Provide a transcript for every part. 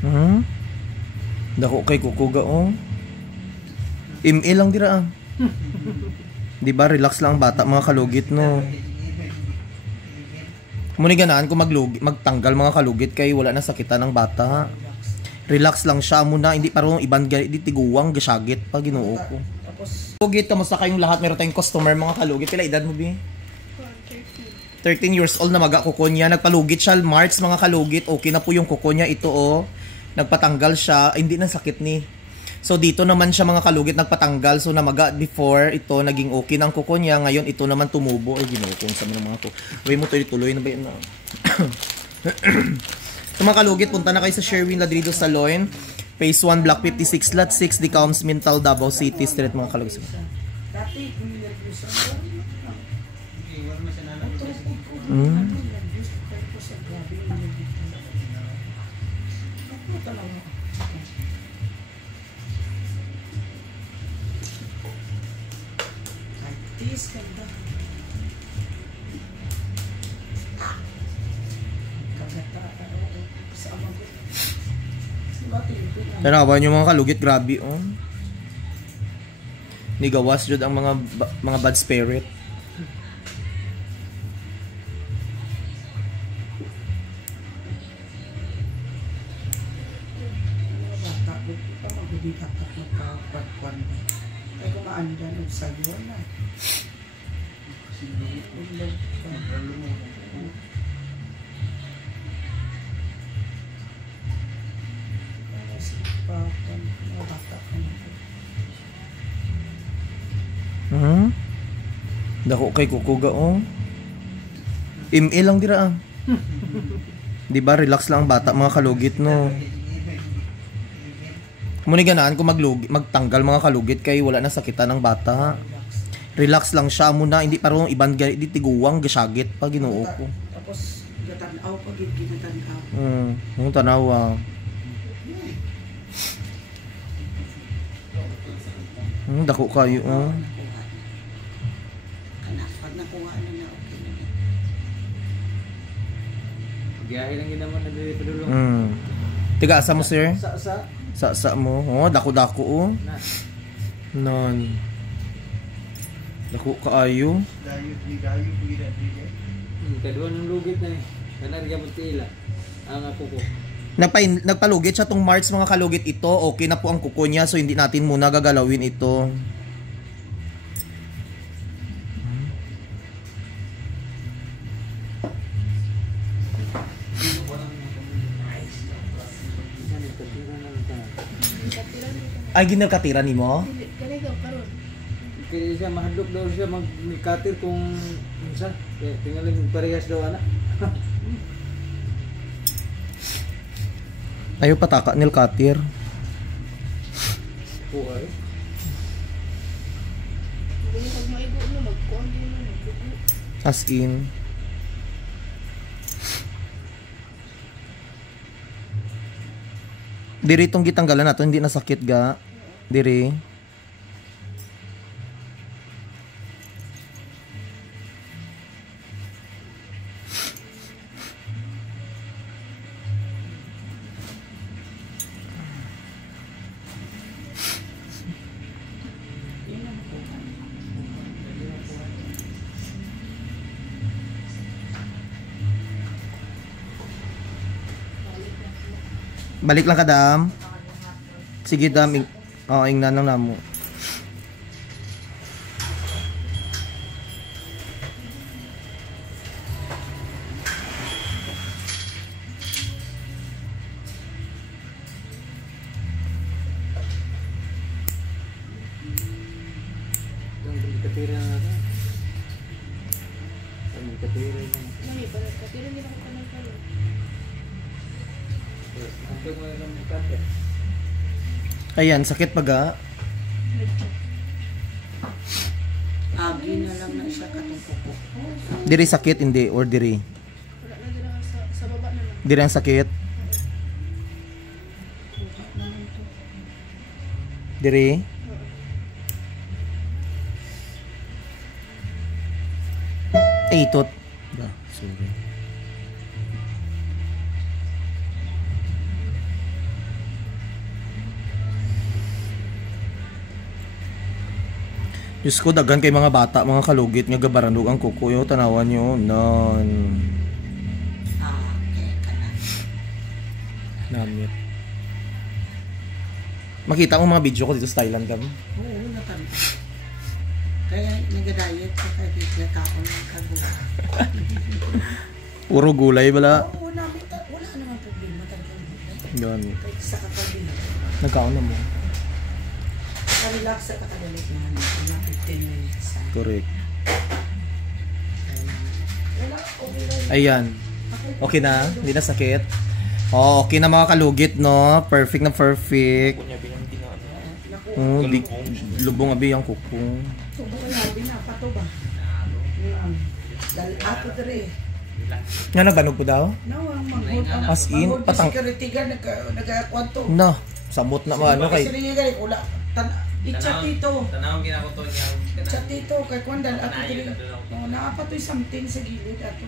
Hmm? Dako kay kukuga oh. ML lang dira ah. Di ba relax lang ang bata mga kalugit no. Muni ganaan kung magtanggal mga kalugit kay wala na sakitan ng bata. Relax lang siya muna, hindi parang ibang di tiguwang gasyagit pa Ginoo ko. Kalugit, kamusta kayong lahat? Meron tayong customer mga kalugit. Pila edad mo bi? 13 years old na maga kuko niya. Nagpalugit siya March mga kalugit. Okay na po yung kuko niya ito oh. Nagpatanggal siya, ay, hindi na sakit ni. So dito naman siya mga kalugit nagpatanggal. So namaga before ito naging okay ng kuko niya. Ngayon ito naman tumubo. Ay Ginoo ko sa mga to. Way mo tuloy na ba yun na? So mga kalugit, punta na kayo sa Sherwin Ladrido Salon. Phase 1, Block 56, Lot 6, Decaums, Mintal, Davao City Street mga kalugit. Tanawan yung mga kalugit, grabe oh. Nigawas jud ang mga bad spirit. Dako kay kukuga oh. ML lang dira ah. Di ba relax lang ang bata mga kalugit no. Muni ganaan kung magtanggal mga kalugit kay wala na sakitan ng bata. Relax lang siya muna, hindi parang ibang di tiguwang gasyagit pa Ginoo ko. Tapos gatanaw pa gid ginatanaw. Yung tanawa. Dako kayo oh. Pag nakuha na okay na. Biyahe lang ginaman na dili padulong. Tiga asa mo sir? Sa Mo. Oh, dako-dako oh. Non. Dako kaayo. Kadua ng lugit na eh. Kanarga mo tila. Ang ako ko. Nagpalugit siya tong March mga kalugit ito. Okay na po ang kuko niya so hindi natin muna gagalawin ito. Ay ginagkatira nimo? Kaya siya mahadlok daw siya mag-cutter kung minsan. Tingaling parehas daw anak. Ayaw pataka nil cutter. Buhay. As in. Diri itong gitanggalan nato, hindi nasakit ga. Diri. Balik lang ka dam. Sige dam. Oo, ingnan lang namo. Katira na natin. Katira na. Katira nila ko kanal kayo. Ayan, sakit pa ga. Agi na lang na siya katong kuko. Diri sakit hindi or diri. Wala na dira sa baba na lang. Diri ang sakit. Diri. Ay, itot. Sorry. Diyos ko, dagan kay mga bata, mga kalugit nga gabarandog ang kuko yo, tanawan nyo, non. Okay ka na. Namit. Makita mo mga video ko dito sa Thailand kam. Oo, nakan. Kaya nag-diet ka kaya bigla kaon ng kagulo. Puro gulay bala. Oo, namin wala naman problema talaga. Yan. Kaya sa kapatid. Nagkaon na mo. Relax sa katagalit na mga 15 minutes. Correct. Wala, okay lang. Ayan. Okay na? Hindi na sakit? Oh, okay na mga kalugit, no? Perfect na perfect. Oh, di, lubong abi ang kuko. So, baka nabi na, pato ba? Dahil ato dere. Nga nagbanog po daw? Nawang manghod. As in, patang... Security guard, nagkakwanto. Na, samot na ano kay... Kasi niya galing, wala. I-chat dito. Tanawang ginakuto niya. Chat dito, kay Kwandal, ato dere. Naapatoy something sa gilid, ato.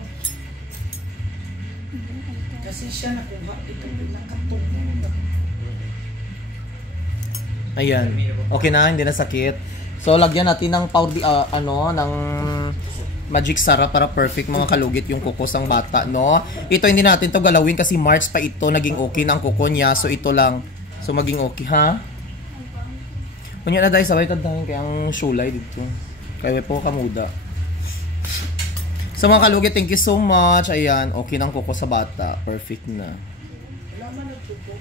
Kasi siya nakuha, ito nakatulong. Ayan. Okay na, hindi na sakit. So lagyan natin ng powder ng magic sarap para perfect mga kalugit yung kuko sang bata, no? Ito hindi natin to galawin kasi March pa ito naging okay na ang kuko niya. So ito lang. So maging okay, ha? Kunya na dahil sabay tadahin kaya ang shulay dito. Kaya po kamuda. So mga kalugit, thank you so much. Ayan, okay na ang kuko sa bata. Perfect na. Wala man nagtubok.